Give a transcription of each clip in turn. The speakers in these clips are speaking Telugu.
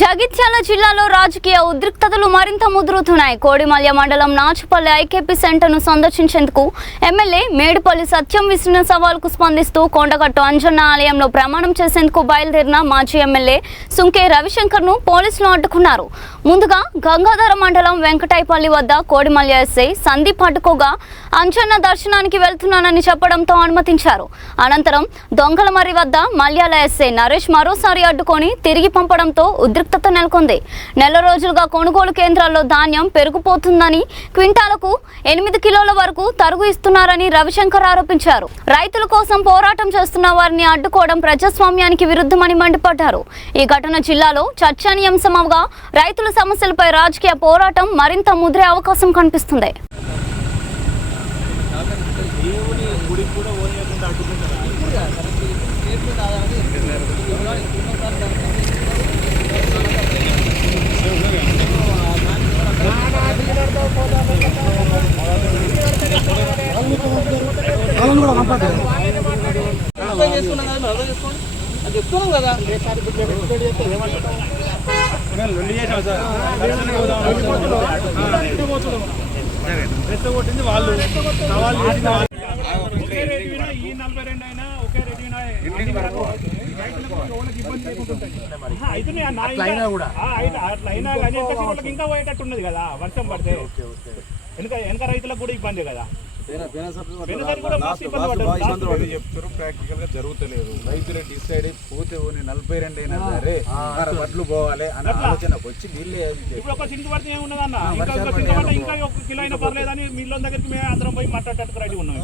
జగిత్యాల జిల్లాలో రాజకీయ ఉద్రిక్తతలు మరింత ముదురుతున్నాయి. కోడిమల్య మండలం నాచుపల్లి ఐకేపీ సెంటర్ను సందర్శించేందుకు ఎమ్మెల్యే మేడిపల్లి సత్యం విసిరిన సవాలుకు స్పందిస్తూ కొండగట్టు అంజన్న ఆలయంలో ప్రమాణం చేసేందుకు బయలుదేరిన మాజీ ఎమ్మెల్యే సుంకే రవిశంకర్ను పోలీసులు అడ్డుకున్నారు. ముందుగా గంగాధర మండలం వెంకటాయపల్లి వద్ద కోడిమల్య ఎస్ఐ సందీప్ అడ్డుకోగా అంజన్న దర్శనానికి వెళ్తున్నానని చెప్పడంతో అనుమతించారు. అనంతరం దొంగలమర్రి వద్ద మల్యాల ఎస్ఐ నరేష్ మరోసారి అడ్డుకొని తిరిగి పంపడంతో ఉద్రిక్తత నెలకొంది. నెల రోజులుగా కొనుగోలు కేంద్రాల్లో ధాన్యం పెరిగిపోతుందని, క్వింటాలకు 8 కిలోల వరకు తరుగు ఇస్తున్నారని రవిశంకర్ ఆరోపించారు. రైతుల కోసం పోరాటం చేస్తున్న వారిని అడ్డుకోవడం ప్రజాస్వామ్యానికి విరుద్ధమని మండిపడ్డారు. ఈ ఘటన జిల్లాలో చర్చనీయాంశంగా రైతుల సమస్యలపై రాజకీయ పోరాటం మరింత ముదిరే అవకాశం కనిపిస్తుంది. ఇంకా పోయేటట్టున్నది కదా వర్షం పడితే వెనక రైతులకు కూడా ఇబ్బంది కదా. చెప్తారు ప్రాక్టికల్ గా జరుగుతలేదు. రైతులే డిసైడ్ పోతే 42 అయినా సరే వడ్లు పోవాలి అనే ఆలోచనకు వచ్చి వీళ్ళే ఇప్పుడు ఒక సింగు పడితే ఏమున్నదన్న ఇంకా 1 కిలో అయినా పర్లేదని మీళ్ళ దగ్గరికి మేము అందరం పోయి మాట్లాడేటట్టు రెడీ ఉన్నాం.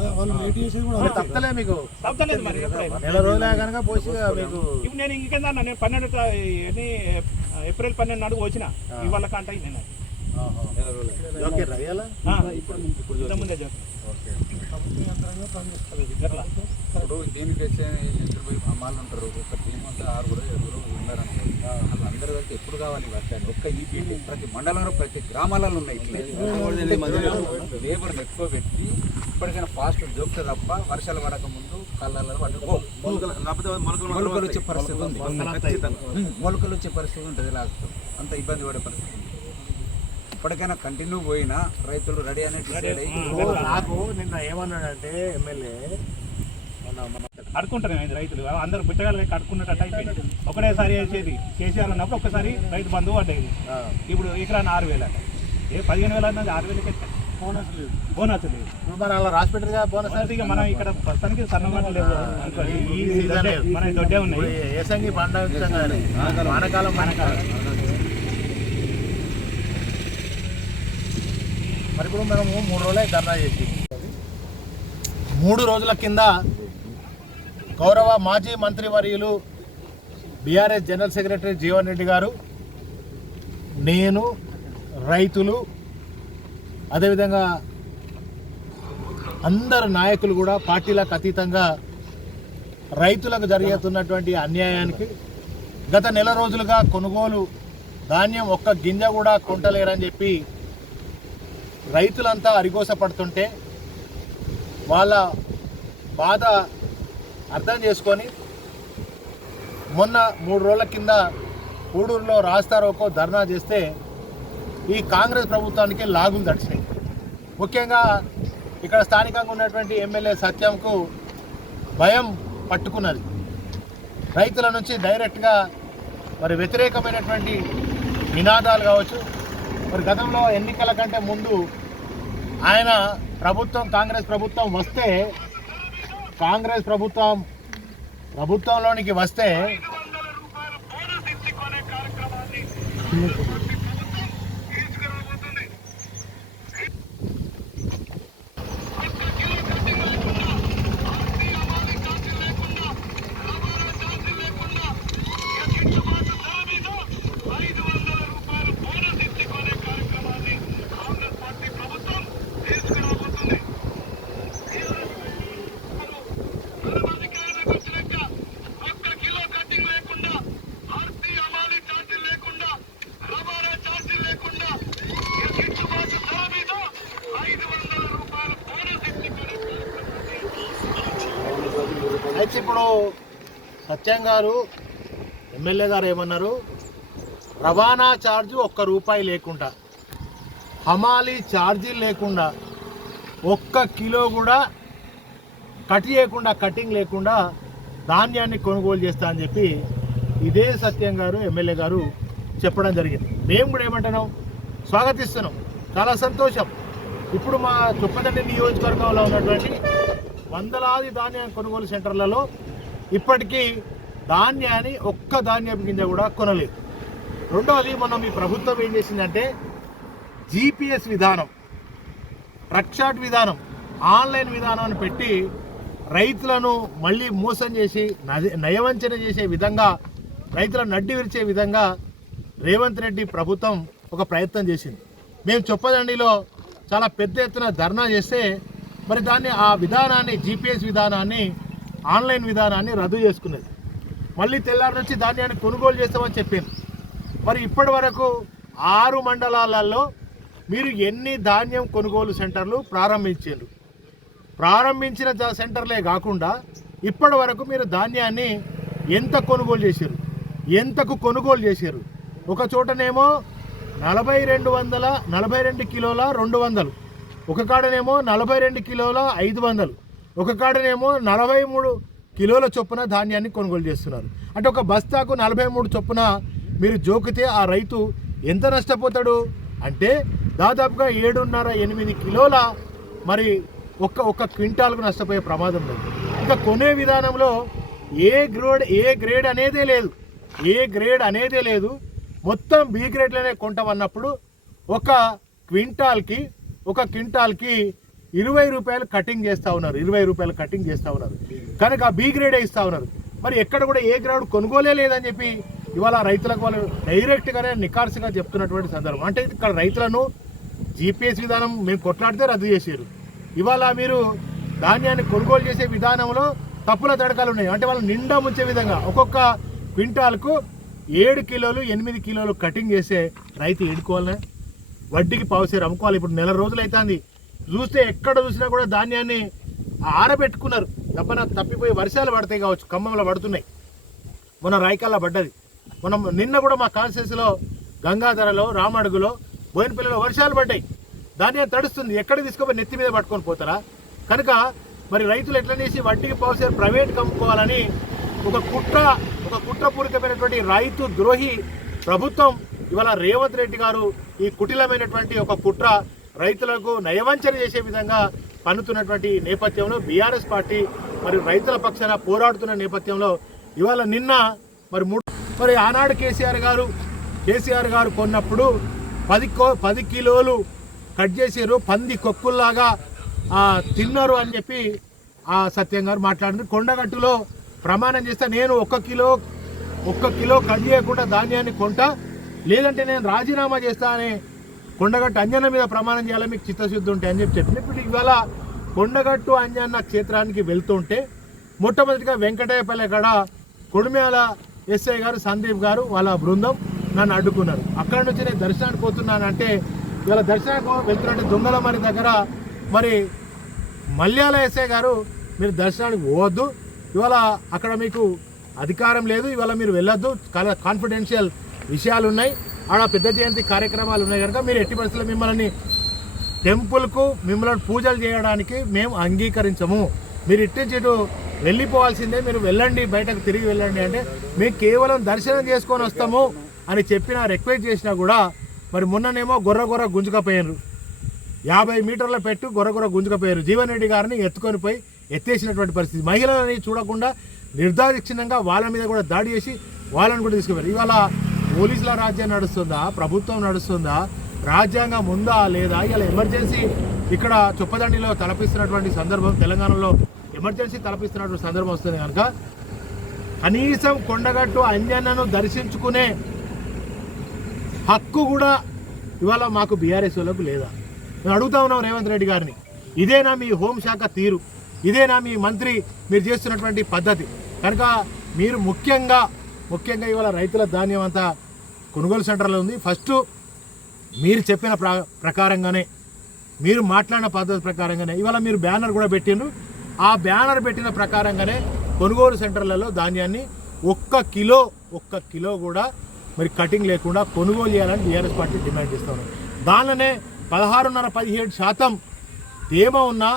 తప్పలే మీకు తప్పలేదు మరి నెల రోజులే కనుక పోసి మీకు ఇప్పుడు నేను ఇంకేందన్నా నేను 12 ఏప్రిల్ 12 నాడు వచ్చిన ఇవాళ కంట నేను ముందే ఇప్పుడు దీనికి వచ్చే అమ్మాయిలు ఉంటారు. ఒక టీం అంతా 6 7 ఉన్నారనుకో. వాళ్ళందరూ కలిసి ఎప్పుడు కావాలి వర్షాన్ని ఒక్క ఈ బీట్ ప్రతి మండలంలో ప్రతి గ్రామాలలో ఉన్నాయి. లేబర్ని ఎక్కువ పెట్టి ఇప్పటికైనా ఫాస్ట్ జోక్తే తప్ప వర్షాలు పడక ముందు కళ్ళల్లో మొలకలు వచ్చే పరిస్థితి ఉంది. మొలకలు వచ్చే పరిస్థితి ఉంటుంది. లేకపోతే అంత ఇబ్బంది పడే పరిస్థితి ఉంది. ఇప్పటికైనా కంటిన్యూ పోయినా రైతులు రెడీ అనేది నాకు నిన్న ఏమన్నాడంటే ఎమ్మెల్యే అడుకుంటారు రైతులు అందరూ బిట్టగాలు కట్టుకున్నట్టు అయిపోయింది. ఒకటేసారి వేసేది కేసీఆర్ ఉన్నప్పుడు ఒక్కసారి రైతు బంధువు పడ్డది. ఇప్పుడు ఎకరాన్ని 6,000 అట. 15,000 అన్నది 6,000కి బోనస్ లేదు. మరి అలా రాసి పెట్టరుగా బోనస్. ఇక మనం ఇక్కడ ప్రస్తుతానికి సన్నమాట లేదు. మన దొడ్డే ఉన్నాయి. ఏసంగి పండుగ వానకాలం మరి ఇప్పుడు మనము 3 రోజులే ధర్నా చేసి 3 రోజుల కింద గౌరవ మాజీ మంత్రివర్యులు BRS general secretary Jeevan Reddy గారు, నేను, రైతులు, అదేవిధంగా అందరు నాయకులు కూడా పార్టీలకు అతీతంగా రైతులకు జరుగుతున్నటువంటి అన్యాయానికి గత నెల రోజులుగా కొనుగోలు ధాన్యం ఒక్క గింజ కూడా కొంటలేరని చెప్పి రైతులంతా అరిగోసపడుతుంటే వాళ్ళ బాధ అర్థం చేసుకొని మొన్న 3 రోజుల కింద కూడూరులో రాస్తారోకో ధర్నా చేస్తే ఈ కాంగ్రెస్ ప్రభుత్వానికి లాగులు దడిచినాయి. ముఖ్యంగా ఇక్కడ స్థానికంగా ఉన్నటువంటి ఎమ్మెల్యే సత్యంకు భయం పట్టుకున్నది. రైతుల నుంచి డైరెక్ట్గా మరి వ్యతిరేకమైనటువంటి నినాదాలు కావచ్చు. మరి గతంలో ఎన్నికల కంటే ముందు ఆయన ప్రభుత్వం కాంగ్రెస్ ప్రభుత్వం వస్తే ప్రభుత్వంలోనికి వస్తే అయితే ఇప్పుడు సత్యం గారు ఎమ్మెల్యే గారు ఏమన్నారు, రవాణా ఛార్జు ₹1 లేకుండా, హమాలీ ఛార్జీలు లేకుండా, 1 కిలో కూడా కటింగ్ లేకుండా ధాన్యాన్ని కొనుగోలు చేస్తా అని చెప్పి ఇదే సత్యం గారు ఎమ్మెల్యే గారు చెప్పడం జరిగింది. మేము కూడా ఏమంటున్నాం, స్వాగతిస్తున్నాం, చాలా సంతోషం. ఇప్పుడు మా చొప్పదండి నియోజకవర్గంలో ఉన్నటువంటి వందలాది ధాన్య కొనుగోలు సెంటర్లలో ఇప్పటికీ ధాన్యాన్ని ఒక్క ధాన్యపు గింజ కూడా కొనలేదు. రెండవది, మనం ఈ ప్రభుత్వం ఏం చేసిందంటే జీపీఎస్ విధానం, ట్రక్ షాట్ విధానం, ఆన్లైన్ విధానాన్ని పెట్టి రైతులను మళ్ళీ మోసం చేసి నయవంచన చేసే విధంగా, రైతులను నడ్డి విరిచే విధంగా రేవంత్ రెడ్డి ప్రభుత్వం ఒక ప్రయత్నం చేసింది. మేము చొప్పదండిలో చాలా పెద్ద ఎత్తున ధర్నా చేస్తే మరి ఆ విధానాన్ని, జీపీఎస్ విధానాన్ని, ఆన్లైన్ విధానాన్ని రద్దు చేసుకున్నది. మళ్ళీ తెల్లారి నుంచి ధాన్యాన్ని కొనుగోలు చేస్తామని చెప్పింది. మరి ఇప్పటి వరకు 6 మండలాలలో మీరు ఎన్ని ధాన్యం కొనుగోలు సెంటర్లు ప్రారంభించారు? ప్రారంభించిన సెంటర్లే కాకుండా ఇప్పటి వరకు మీరు ధాన్యాన్ని ఎంత కొనుగోలు చేశారు, ఎంతకు కొనుగోలు చేశారు? ఒక చోటనేమో 42 కిలోల 200, ఒక కాడనేమో 42 కిలోల 500, ఒక కాడనేమో 43 కిలోల చొప్పున ధాన్యాన్ని కొనుగోలు చేస్తున్నారు. అంటే ఒక బస్తాకు 43 చొప్పున మీరు జోకితే ఆ రైతు ఎంత నష్టపోతాడు అంటే దాదాపుగా 7.5-8 కిలోల మరి ఒక్క క్వింటాల్కు నష్టపోయే ప్రమాదం లేదు. ఇంకా కొనే విధానంలో ఏ గ్రేడ్ అనేదే లేదు, మొత్తం బి గ్రేడ్లోనే కొంటామన్నప్పుడు ఒక క్వింటాల్కి ₹20 కటింగ్ చేస్తూ ఉన్నారు, ₹20 కటింగ్ చేస్తూ ఉన్నారు. కనుక బి గ్రేడే ఇస్తూ ఉన్నారు. మరి ఎక్కడ కూడా ఏ గ్రేడ్ కొనుగోలే లేదని చెప్పి ఇవాళ రైతులకు వాళ్ళు డైరెక్ట్గానే నికార్సుగా చెప్తున్నటువంటి సందర్భం. అంటే ఇక్కడ రైతులను జీపీఎస్ విధానం మేము కొట్లాడితే రద్దు చేశారు. ఇవాళ మీరు ధాన్యాన్ని కొనుగోలు చేసే విధానంలో తప్పుల తడకలు ఉన్నాయి. అంటే వాళ్ళు నిండా ముంచే విధంగా ఒక్కొక్క క్వింటాల్కు 7 కిలోలు 8 కిలోలు కటింగ్ చేసే రైతు ఏడుకోవాలనే, వడ్డీకి పావుసేరు అమ్ముకోవాలి. ఇప్పుడు నెల రోజులు అవుతుంది, చూస్తే ఎక్కడ చూసినా కూడా ధాన్యాన్ని ఆరబెట్టుకున్నారు. తప్పిపోయి వర్షాలు పడతాయి కావచ్చు, ఖమ్మంలో పడుతున్నాయి, మొన్న రాయకల్లా పడ్డది. మనం నిన్న కూడా మా కాన్స్టిట్యూన్సీలో గంగాధరలో, రామడుగులో, బోయినపల్లిలో వర్షాలు పడ్డాయి. ధాన్యం తడుస్తుంది, ఎక్కడ తీసుకుపోయి నెత్తి మీద పట్టుకొని పోతారా? కనుక మరి రైతులు ఎట్లనేసి వడ్డీకి పావుసేరు ప్రైవేట్కి అమ్ముకోవాలని ఒక కుట్రపూరితమైనటువంటి రైతు ద్రోహి ప్రభుత్వం ఇవాళ రేవంత్ రెడ్డి గారు ఈ కుటిలమైనటువంటి ఒక కుట్ర రైతులకు నయవంచన చేసే విధంగా పన్నుతున్నటువంటి నేపథ్యంలో బీఆర్ఎస్ పార్టీ మరి రైతుల పక్షాన పోరాడుతున్న నేపథ్యంలో ఇవాళ నిన్న మరి ఆనాడు కేసీఆర్ గారు కొన్నప్పుడు 10 కిలోలు కట్ చేసారు, పంది కొక్కుల్లాగా తిన్నారు అని చెప్పి సత్యం గారు మాట్లాడింది. కొండగట్టులో ప్రమాణం చేస్తే నేను 1 కిలో కట్ చేయకుండా ధాన్యాన్ని కొంటా, లేదంటే నేను రాజీనామా చేస్తా అని కొండగట్టు అంజన్న మీద ప్రమాణం చేయాలి, మీకు చిత్తశుద్ధి ఉంటే అని చెప్పింది. ఇప్పుడు ఇవాళ కొండగట్టు అంజన్న క్షేత్రానికి వెళ్తుంటే మొట్టమొదటిగా వెంకటయ్యపల్లె కాడ కొడిమ్యాల ఎస్ఐ గారు, సందీప్ గారు, వాళ్ళ బృందం నన్ను అడ్డుకున్నారు. అక్కడి నుంచి నేను దర్శనానికి పోతున్నానంటే ఇవాళ దర్శనానికి వెళ్తున్నట్టు దొంగలమరి దగ్గర మరి మల్యాల ఎస్ఐ గారు మీరు దర్శనానికి పోవద్దు, ఇవాళ అక్కడ మీకు అధికారం లేదు, ఇవాళ మీరు వెళ్ళొద్దు, కాన్ఫిడెన్షియల్ విషయాలు ఉన్నాయి, ఆడ పెద్ద జయంతి కార్యక్రమాలు ఉన్నాయి కనుక మీరు ఎట్టి పరిస్థితుల్లో మిమ్మల్ని టెంపుల్కు మిమ్మల్ని పూజలు చేయడానికి మేము అంగీకరించము, మీరు ఇటు వెళ్ళిపోవాల్సిందే, మీరు వెళ్ళండి, బయటకు తిరిగి వెళ్ళండి అంటే మేము కేవలం దర్శనం చేసుకొని వస్తాము అని చెప్పినా రిక్వెస్ట్ చేసినా కూడా మరి మొన్ననేమో గొర్ర గుంజుకపోయారు, 50 మీటర్ల పెట్టు గొర్ర గుంజుకపోయారు. జీవన్ రెడ్డి గారిని ఎత్తుకొని పోయి ఎత్తేసినటువంటి పరిస్థితి. మహిళలని చూడకుండా నిర్దాక్షిణ్యంగా వాళ్ళ మీద కూడా దాడి చేసి వాళ్ళని కూడా తీసుకుపోయారు. ఇవాళ పోలీసుల రాజ్యం నడుస్తుందా, ప్రభుత్వం నడుస్తుందా, రాజ్యాంగం ఉందా లేదా? ఇలా ఎమర్జెన్సీ ఇక్కడ చొప్పదండిలో తలపిస్తున్నటువంటి సందర్భం, తెలంగాణలో ఎమర్జెన్సీ తలపిస్తున్నటువంటి సందర్భం వస్తుంది కనుక కనీసం కొండగట్టు అంజన్నను దర్శించుకునే హక్కు కూడా ఇవాళ మాకు బీఆర్ఎస్ వాళ్ళకు లేదా? మేము అడుగుతా ఉన్నాం రేవంత్ రెడ్డి గారిని, ఇదేనా మీ హోంశాఖ తీరు, ఇదేనా మీ మంత్రి మీరు చేస్తున్నటువంటి పద్ధతి? కనుక మీరు ముఖ్యంగా ఇవాళ రైతుల ధాన్యం అంతా కొనుగోలు సెంటర్లో ఉంది. ఫస్ట్ మీరు చెప్పిన ప్రకారంగానే, మీరు మాట్లాడిన పద్ధతి ప్రకారంగానే ఇవాళ మీరు బ్యానర్ కూడా పెట్టిండ్రు. ఆ బ్యానర్ పెట్టిన ప్రకారంగానే కొనుగోలు సెంటర్లలో ధాన్యాన్ని 1 కిలో కూడా మరి కటింగ్ లేకుండా కొనుగోలు చేయాలని బీఆర్ఎస్ పార్టీ డిమాండ్ చేస్తూ ఉన్నారు. దానిలోనే 16.5-17% తేమ ఉన్నా,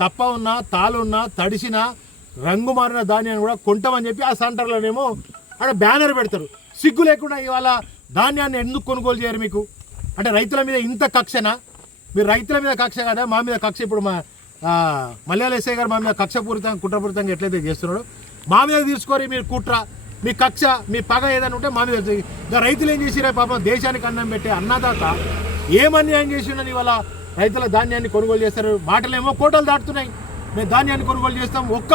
తప్ప ఉన్నా, తాలున్నా, తడిసిన, రంగు మారిన ధాన్యాన్ని కూడా కొంటామని చెప్పి ఆ సెంటర్లోనేమో అక్కడ బ్యానర్ పెడతారు. సిగ్గు లేకుండా ఇవాళ ధాన్యాన్ని ఎందుకు కొనుగోలు చేయరు మీకు? అంటే రైతుల మీద ఇంత కక్షనా? మీరు రైతుల మీద కక్ష కదా, మా మీద కక్ష. ఇప్పుడు మా మల్యాల ఎస్ఐ గారు మా మీద కక్షపూరితంగా, కుట్రపూరితంగా ఎట్లయితే చేస్తున్నాడో మా మీద తీసుకోరి మీరు కుట్ర, మీ కక్ష, మీ పగ ఏదైనా ఉంటే మా మీద. ఇంకా రైతులు ఏం చేసిరా పాపం? దేశానికి అన్నం పెట్టే అన్నదాత ఏం అన్యాయం చేసిండని ఇవాళ రైతుల ధాన్యాన్ని కొనుగోలు చేస్తారు. మాటలేమో కోటలు దాటుతున్నాయి, మేము ధాన్యాన్ని కొనుగోలు చేస్తాం, ఒక్క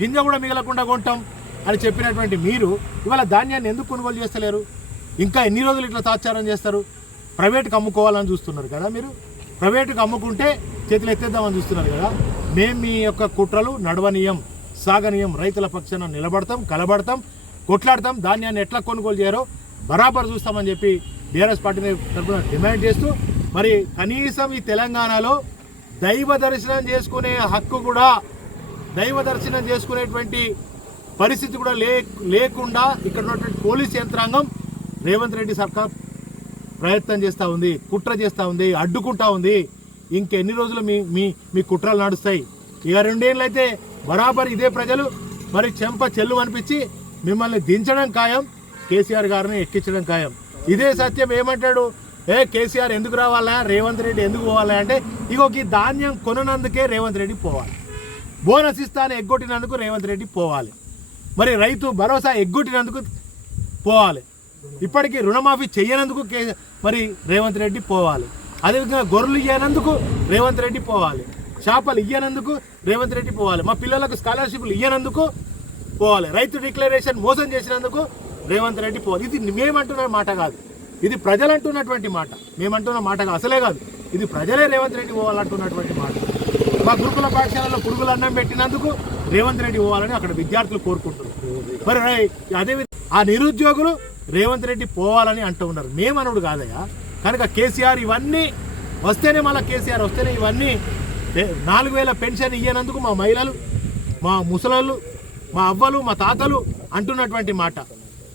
గింజ కూడా మిగలకుండా కొంటాం అని చెప్పినటువంటి మీరు ఇవాళ ధాన్యాన్ని ఎందుకు కొనుగోలు చేస్తలేరు? ఇంకా ఎన్ని రోజులు ఇట్లా తాత్సారం చేస్తారు? ప్రైవేట్కి అమ్ముకోవాలని చూస్తున్నారు కదా మీరు. ప్రైవేట్కి అమ్ముకుంటే చేతులు ఎత్తేద్దామని చూస్తున్నారు కదా. మేము మీ యొక్క కుట్రలు నడవనీయం, సాగనీయం. రైతుల పక్షాన నిలబడతాం, కలబడతాం, కొట్లాడతాం. ధాన్యాన్ని ఎట్లా కొనుగోలు చేయరో బరాబర్ చూస్తామని చెప్పి బీఆర్ఎస్ పార్టీ తరఫున డిమాండ్ చేస్తూ, మరి కనీసం ఈ తెలంగాణలో దైవ దర్శనం చేసుకునే హక్కు కూడా, దైవ దర్శనం చేసుకునేటువంటి పరిస్థితి కూడా లేకుండా ఇక్కడ ఉన్నటువంటి పోలీస్ యంత్రాంగం రేవంత్ రెడ్డి సర్కార్ ప్రయత్నం చేస్తూ ఉంది, కుట్ర చేస్తూ ఉంది, అడ్డుకుంటా ఉంది. ఇంకెన్ని రోజులు మీ కుట్రలు నడుస్తాయి? ఇక 2 ఏళ్ళు అయితే బరాబర్ ఇదే ప్రజలు మరి చెంప చెల్లు అనిపించి మిమ్మల్ని దించడం ఖాయం, కేసీఆర్ గారిని ఎక్కించడం ఖాయం. ఇదే సత్యం. ఏమంటాడు? కేసీఆర్ ఎందుకు రావాలా, రేవంత్ రెడ్డి ఎందుకు పోవాలా అంటే, ఇగో ఈ ధాన్యం కొననందుకే రేవంత్ రెడ్డి పోవాలి, బోనస్ ఇస్తాను ఎగ్గొట్టినందుకు రేవంత్ రెడ్డి పోవాలి, మరి రైతు భరోసా ఎగ్గొట్టినందుకు పోవాలి, ఇప్పటికీ రుణమాఫీ చేయనందుకు మరి రేవంత్ రెడ్డి పోవాలి, అదేవిధంగా గొర్రెలు ఇయ్యనందుకు రేవంత్ రెడ్డి పోవాలి, చేపలు ఇయ్యనందుకు రేవంత్ రెడ్డి పోవాలి, మా పిల్లలకు స్కాలర్షిప్లు ఇయ్యనందుకు పోవాలి, రైతు డిక్లరేషన్ మోసం చేసినందుకు రేవంత్ రెడ్డి పోవాలి. ఇది మేమంటున్న మాట కాదు, ఇది ప్రజలు అంటున్నటువంటి మాట. మేమంటున్న మాట అసలే కాదు, ఇది ప్రజలే రేవంత్ రెడ్డి పోవాలంటున్నటువంటి మాట. మా గురుకుల పాఠశాలలో పురుగులు అన్నం పెట్టినందుకు రేవంత్ రెడ్డి పోవాలని అక్కడ విద్యార్థులు కోరుకుంటున్నారు. మరి అదేవిధంగా ఆ నిరుద్యోగులు రేవంత్ రెడ్డి పోవాలని అంటూ ఉన్నారు. మేమనుడు కాదయ్యా. కనుక కేసీఆర్ ఇవన్నీ వస్తేనే, మళ్ళీ కేసీఆర్ వస్తేనే ఇవన్నీ 4,000 పెన్షన్ ఇయ్యనందుకు మా మహిళలు, మా ముసలోళ్ళు, మా అవ్వలు, మా తాతలు అంటున్నటువంటి మాట.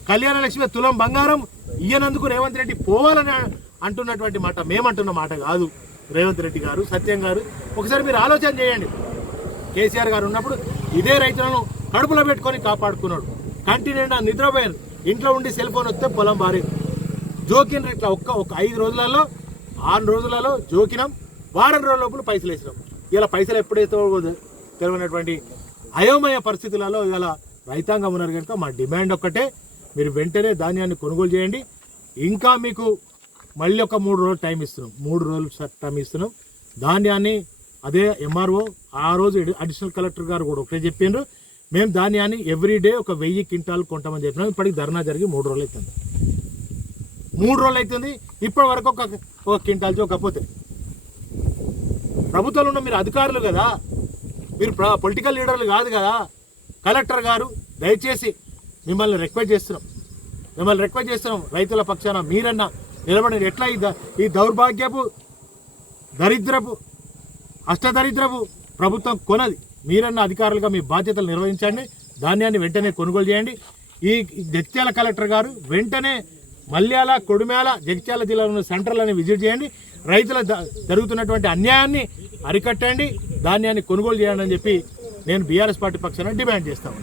కళ్యాణ లక్ష్మి తులం బంగారం ఇయ్యనందుకు రేవంత్ రెడ్డి పోవాలని అంటున్నటువంటి మాట. మేమంటున్న మాట కాదు. రేవంత్ రెడ్డి గారు, సత్యం గారు, ఒకసారి మీరు ఆలోచన చేయండి. కేసీఆర్ గారు ఉన్నప్పుడు ఇదే రైతులను కడుపులో పెట్టుకొని కాపాడుకున్నాడు. కంటి నిండా నిద్రపోయారు, ఇంట్లో ఉండి సెల్ ఫోన్ వస్తే పొలం బారి జోకిన ఇట్లా ఒక 5 రోజులలో 6 రోజులలో జోకినాం. వారం రోజుల లోపల పైసలు వేసినాం. ఇలా పైసలు ఎప్పుడైతే తెలియనటువంటి అయోమయ పరిస్థితులలో ఇలా రైతాంగం ఉన్నారు. కనుక మా డిమాండ్ ఒక్కటే, మీరు వెంటనే ధాన్యాన్ని కొనుగోలు చేయండి. ఇంకా మీకు మళ్ళీ ఒక 3 రోజులు టైం ఇస్తున్నాం, 3 రోజులు టైం ఇస్తున్నాం. ధాన్యాన్ని అదే ఎంఆర్ఓ ఆ రోజు అడిషనల్ కలెక్టర్ గారు కూడా ఒకటే చెప్పిండ్రు, మేము ధాన్యాన్ని ఎవ్రీడే ఒక 1000 క్వింటాలు కొంటామని చెప్పినాం. ఇప్పటికి ధర్నా జరిగి 3 రోజులు అవుతుంది. 3 రోజులు అవుతుంది. ఇప్పటి వరకు ఒక క్వింటాల్ చోకపోతే ప్రభుత్వంలో ఉన్న మీరు అధికారులు కదా, మీరు పొలిటికల్ లీడర్లు కాదు కదా. కలెక్టర్ గారు దయచేసి మిమ్మల్ని రిక్వెస్ట్ చేస్తున్నాం, రైతుల పక్షాన మీరన్నా నిలబడి. ఎట్లా ఈ దౌర్భాగ్యపు దరిద్రపు అష్టదరిద్రపు ప్రభుత్వం కొనది. మీరన్నా అధికారులుగా మీ బాధ్యతలు నిర్వహించండి. ధాన్యాన్ని వెంటనే కొనుగోలు చేయండి. ఈ జగిత్యాల కలెక్టర్ గారు వెంటనే మల్యాల, కొడుమ్యాల, జగిత్యాల జిల్లాలోని సెంటర్లని విజిట్ చేయండి. రైతుల జరుగుతున్నటువంటి అన్యాయాన్ని అరికట్టండి, ధాన్యాన్ని కొనుగోలు చేయండి అని చెప్పి నేను బీఆర్ఎస్ పార్టీ పక్షాన డిమాండ్ చేస్తాను.